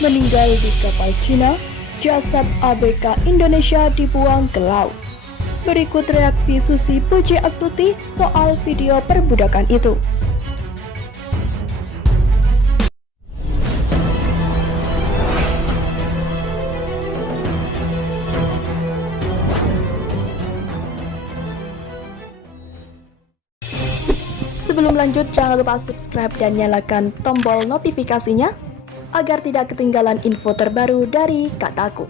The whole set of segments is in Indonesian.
meninggal di kapal Cina, jasad ABK Indonesia dibuang ke laut. Berikut reaksi Susi Puji Astuti soal video perbudakan itu. Sebelum lanjut, jangan lupa subscribe dan nyalakan tombol notifikasinya agar tidak ketinggalan info terbaru dari Kataku.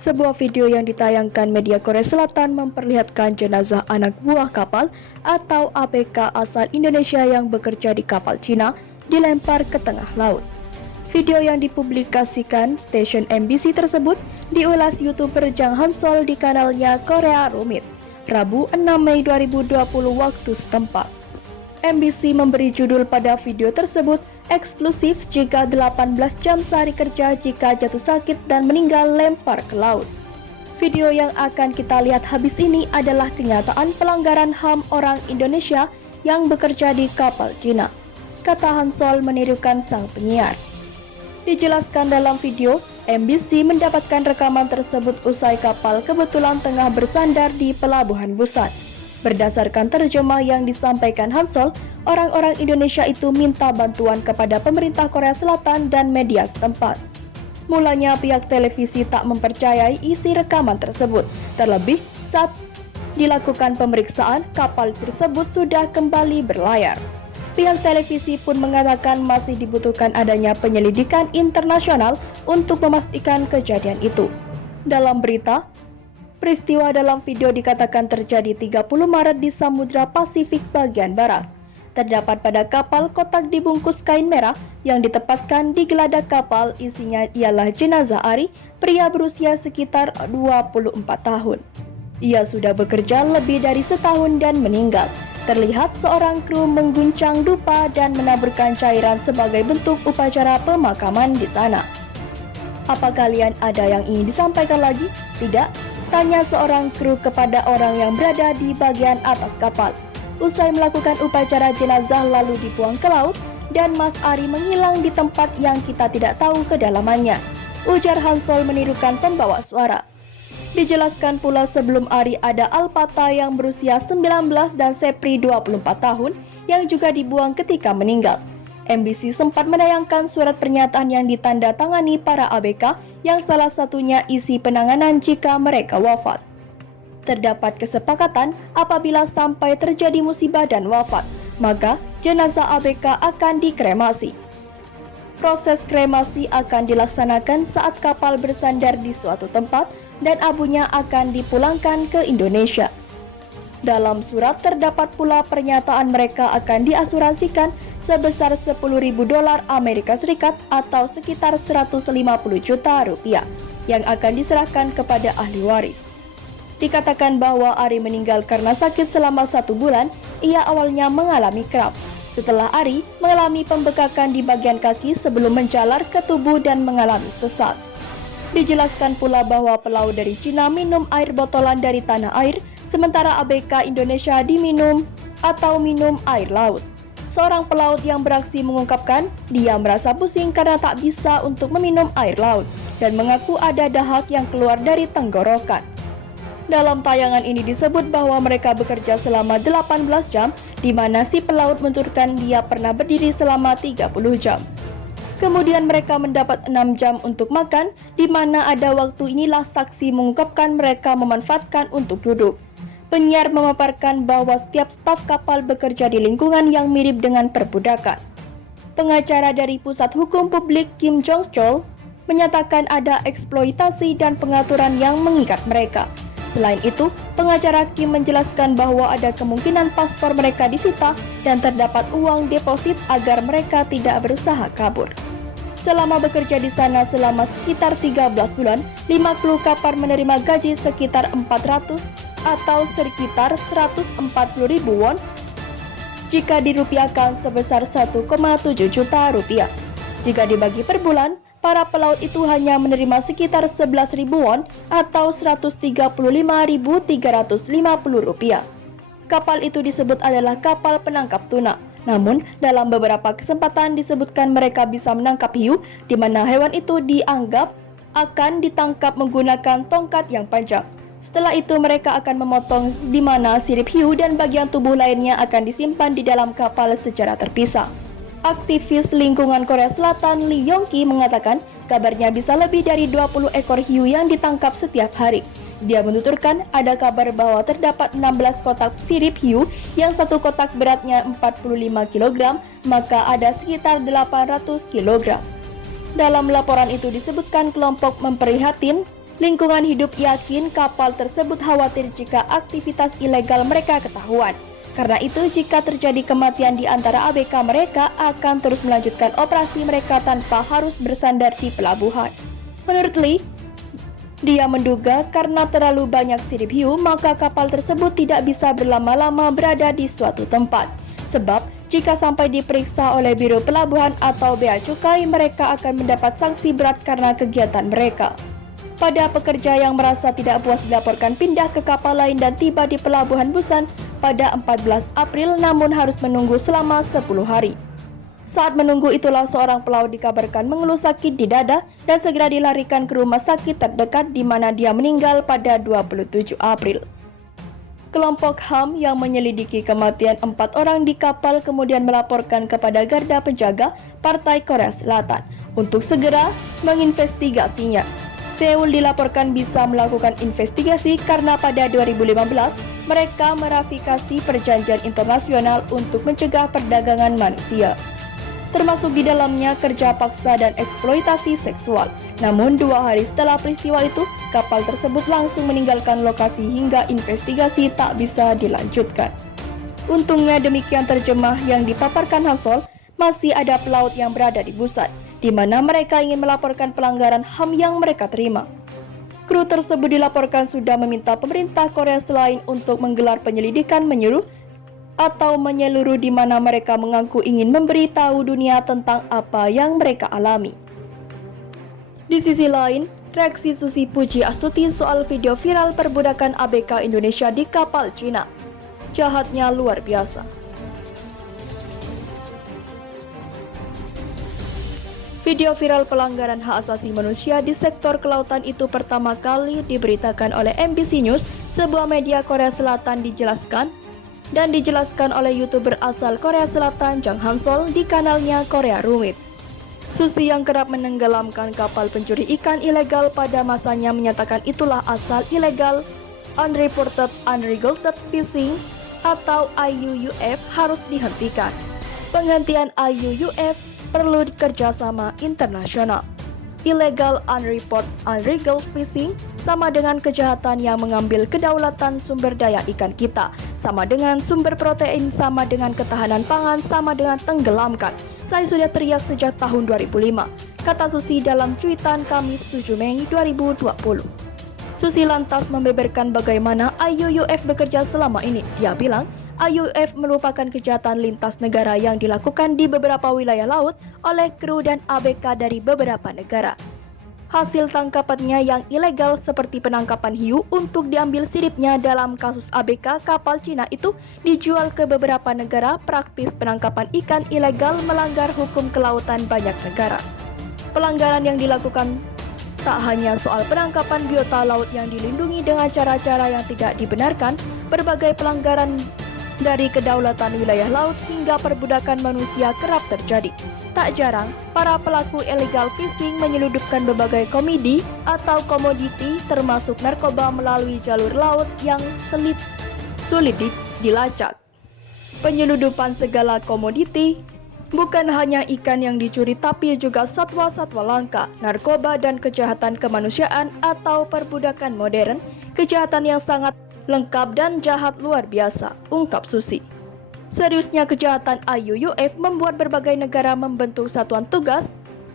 Sebuah video yang ditayangkan media Korea Selatan memperlihatkan jenazah anak buah kapal atau ABK asal Indonesia yang bekerja di kapal Cina dilempar ke tengah laut. Video yang dipublikasikan stasiun MBC tersebut diulas YouTuber Jang Han-sol di kanalnya Korea Rumit, Rabu 6 Mei 2020 waktu setempat. MBC memberi judul pada video tersebut, eksklusif jika 18 jam sehari kerja jika jatuh sakit dan meninggal lempar ke laut. Video yang akan kita lihat habis ini adalah kenyataan pelanggaran HAM orang Indonesia yang bekerja di kapal Cina, kata Han-sol menirukan sang penyiar. Dijelaskan dalam video, MBC mendapatkan rekaman tersebut usai kapal kebetulan tengah bersandar di Pelabuhan Busan. Berdasarkan terjemah yang disampaikan Han-sol, orang-orang Indonesia itu minta bantuan kepada pemerintah Korea Selatan dan media setempat. Mulanya pihak televisi tak mempercayai isi rekaman tersebut. Terlebih saat dilakukan pemeriksaan, kapal tersebut sudah kembali berlayar. Pihak televisi pun mengatakan masih dibutuhkan adanya penyelidikan internasional untuk memastikan kejadian itu. Dalam berita, peristiwa dalam video dikatakan terjadi 30 Maret di Samudra Pasifik bagian barat. Terdapat pada kapal kotak dibungkus kain merah yang ditempatkan di geladak kapal, isinya ialah jenazah Ari, pria berusia sekitar 24 tahun. Ia sudah bekerja lebih dari setahun dan meninggal. Terlihat seorang kru mengguncang dupa dan menaburkan cairan sebagai bentuk upacara pemakaman di sana. Apa kalian ada yang ingin disampaikan lagi? Tidak? Tanya seorang kru kepada orang yang berada di bagian atas kapal. Usai melakukan upacara jenazah lalu dibuang ke laut dan Mas Ari menghilang di tempat yang kita tidak tahu kedalamannya, ujar Han-sol menirukan pembawa suara. Dijelaskan pula sebelum Ari ada Alpata yang berusia 19 dan Sepri 24 tahun yang juga dibuang ketika meninggal. MBC sempat menayangkan surat pernyataan yang ditandatangani para ABK yang salah satunya isi penanganan jika mereka wafat. Terdapat kesepakatan apabila sampai terjadi musibah dan wafat, maka jenazah ABK akan dikremasi. Proses kremasi akan dilaksanakan saat kapal bersandar di suatu tempat dan abunya akan dipulangkan ke Indonesia. Dalam surat terdapat pula pernyataan mereka akan diasuransikan sebesar $10.000 Amerika Serikat atau sekitar 150 juta rupiah yang akan diserahkan kepada ahli waris. Dikatakan bahwa Ari meninggal karena sakit selama 1 bulan. Ia awalnya mengalami kramp. Setelah Ari mengalami pembekakan di bagian kaki sebelum menjalar ke tubuh dan mengalami sesat. Dijelaskan pula bahwa pelaut dari Cina minum air botolan dari tanah air, sementara ABK Indonesia diminum air laut. Seorang pelaut yang beraksi mengungkapkan dia merasa pusing karena tak bisa untuk meminum air laut dan mengaku ada dahak yang keluar dari tenggorokan. Dalam tayangan ini disebut bahwa mereka bekerja selama 18 jam, di mana si pelaut menuturkan dia pernah berdiri selama 30 jam. Kemudian mereka mendapat 6 jam untuk makan, di mana ada waktu inilah saksi mengungkapkan mereka memanfaatkan untuk duduk. Penyiar memaparkan bahwa setiap staf kapal bekerja di lingkungan yang mirip dengan perbudakan. Pengacara dari Pusat Hukum Publik Kim Jong-chol menyatakan ada eksploitasi dan pengaturan yang mengikat mereka. Selain itu, pengacara Kim menjelaskan bahwa ada kemungkinan paspor mereka disita dan terdapat uang deposit agar mereka tidak berusaha kabur. Selama bekerja di sana selama sekitar 13 bulan, 50 kapal menerima gaji sekitar 400 atau sekitar 140.000 won jika dirupiahkan sebesar 1,7 juta rupiah. Jika dibagi per bulan, para pelaut itu hanya menerima sekitar 11.000 won atau 135.350 rupiah. Kapal itu disebut adalah kapal penangkap tuna. Namun, dalam beberapa kesempatan disebutkan mereka bisa menangkap hiu, di mana hewan itu dianggap akan ditangkap menggunakan tongkat yang panjang. Setelah itu mereka akan memotong di mana sirip hiu dan bagian tubuh lainnya akan disimpan di dalam kapal secara terpisah. Aktivis lingkungan Korea Selatan Lee Yong-ki mengatakan kabarnya bisa lebih dari 20 ekor hiu yang ditangkap setiap hari. Dia menuturkan ada kabar bahwa terdapat 16 kotak sirip hiu yang satu kotak beratnya 45 kg, maka ada sekitar 800 kg. Dalam laporan itu disebutkan kelompok memprihatin lingkungan hidup yakin kapal tersebut khawatir jika aktivitas ilegal mereka ketahuan. Karena itu jika terjadi kematian di antara ABK mereka akan terus melanjutkan operasi mereka tanpa harus bersandar di pelabuhan. Menurut Lee, dia menduga karena terlalu banyak sirip hiu maka kapal tersebut tidak bisa berlama-lama berada di suatu tempat. Sebab jika sampai diperiksa oleh Biro Pelabuhan atau Bea Cukai mereka akan mendapat sanksi berat karena kegiatan mereka. Pada pekerja yang merasa tidak puas dilaporkan pindah ke kapal lain dan tiba di Pelabuhan Busan pada 14 April namun harus menunggu selama 10 hari. Saat menunggu itulah seorang pelaut dikabarkan mengeluh sakit di dada dan segera dilarikan ke rumah sakit terdekat di mana dia meninggal pada 27 April. Kelompok HAM yang menyelidiki kematian 4 orang di kapal kemudian melaporkan kepada garda penjaga Partai Korea Selatan untuk segera menginvestigasinya. Seoul dilaporkan bisa melakukan investigasi karena pada 2015 mereka meratifikasi perjanjian internasional untuk mencegah perdagangan manusia, termasuk di dalamnya kerja paksa dan eksploitasi seksual. Namun 2 hari setelah peristiwa itu, kapal tersebut langsung meninggalkan lokasi hingga investigasi tak bisa dilanjutkan. Untungnya demikian terjemah yang dipaparkan Hansol, masih ada pelaut yang berada di Busan, di mana mereka ingin melaporkan pelanggaran HAM yang mereka terima. Kru tersebut dilaporkan sudah meminta pemerintah Korea Selatan untuk menggelar penyelidikan menyeluruh di mana mereka mengaku ingin memberitahu dunia tentang apa yang mereka alami. Di sisi lain, reaksi Susi Pujiastuti soal video viral perbudakan ABK Indonesia di kapal Cina. Jahatnya luar biasa. Video viral pelanggaran hak asasi manusia di sektor kelautan itu pertama kali diberitakan oleh MBC News, sebuah media Korea Selatan dijelaskan oleh YouTuber asal Korea Selatan Jang Hansol di kanalnya Korea Rumit. Susi yang kerap menenggelamkan kapal pencuri ikan ilegal pada masanya menyatakan itulah asal ilegal Unreported Unregulated Fishing atau IUUF harus dihentikan. Penghentian IUUF perlu kerjasama internasional. Illegal unreported unregulated fishing sama dengan kejahatan yang mengambil kedaulatan sumber daya ikan kita, sama dengan sumber protein, sama dengan ketahanan pangan, sama dengan tenggelamkan. Saya sudah teriak sejak tahun 2005, kata Susi dalam cuitan Kamis 7 Mei 2020. Susi lantas membeberkan bagaimana IUUF bekerja selama ini. Dia bilang, IUUF merupakan kejahatan lintas negara yang dilakukan di beberapa wilayah laut oleh kru dan ABK dari beberapa negara. Hasil tangkapannya yang ilegal seperti penangkapan hiu untuk diambil siripnya dalam kasus ABK kapal Cina itu dijual ke beberapa negara. Praktis penangkapan ikan ilegal melanggar hukum kelautan banyak negara. Pelanggaran yang dilakukan tak hanya soal penangkapan biota laut yang dilindungi dengan cara-cara yang tidak dibenarkan, berbagai pelanggaran dari kedaulatan wilayah laut hingga perbudakan manusia kerap terjadi. Tak jarang, para pelaku illegal fishing menyelundupkan berbagai komoditi termasuk narkoba melalui jalur laut yang sulit dilacak. Penyelundupan segala komoditi, bukan hanya ikan yang dicuri tapi juga satwa-satwa langka, narkoba dan kejahatan kemanusiaan atau perbudakan modern, kejahatan yang sangat lengkap dan jahat luar biasa, ungkap Susi. Seriusnya kejahatan IUUF membuat berbagai negara membentuk satuan tugas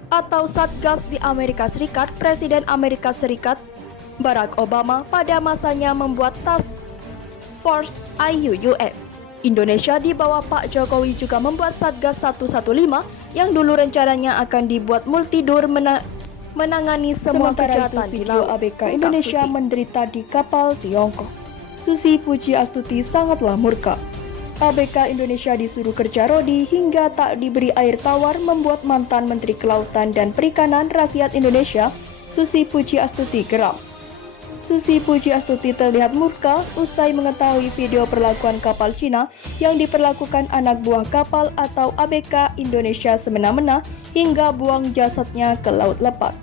atau Satgas di Amerika Serikat. Presiden Amerika Serikat Barack Obama pada masanya membuat Task Force IUUF. Indonesia di bawah Pak Jokowi juga membuat Satgas 115 yang dulu rencananya akan dibuat multidur menangani semua kejahatan di laut. ABK Indonesia menderita di kapal Tiongkok. Susi Pujiastuti sangatlah murka. ABK Indonesia disuruh kerja rodi hingga tak diberi air tawar membuat mantan Menteri Kelautan dan Perikanan Rakyat Indonesia, Susi Pujiastuti geram. Susi Pujiastuti terlihat murka usai mengetahui video perlakuan kapal Cina yang diperlakukan anak buah kapal atau ABK Indonesia semena-mena hingga buang jasadnya ke laut lepas.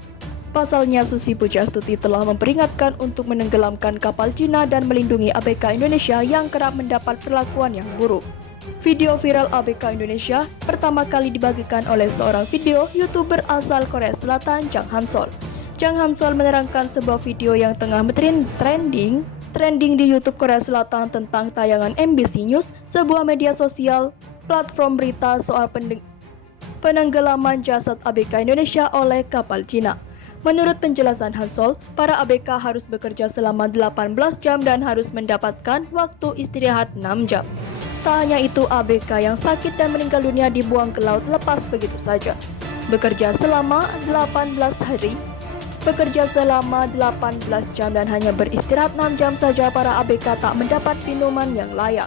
Pasalnya, Susi Pujiastuti telah memperingatkan untuk menenggelamkan kapal Cina dan melindungi ABK Indonesia yang kerap mendapat perlakuan yang buruk. Video viral ABK Indonesia pertama kali dibagikan oleh seorang video YouTuber asal Korea Selatan, Jang Hansol. Jang Hansol menerangkan sebuah video yang tengah trending di YouTube Korea Selatan tentang tayangan MBC News, sebuah media sosial platform berita soal penenggelaman jasad ABK Indonesia oleh kapal Cina. Menurut penjelasan Hansol, para ABK harus bekerja selama 18 jam dan harus mendapatkan waktu istirahat 6 jam. Tak hanya itu, ABK yang sakit dan meninggal dunia dibuang ke laut lepas begitu saja. Bekerja selama 18 jam dan hanya beristirahat 6 jam saja, para ABK tak mendapat minuman yang layak.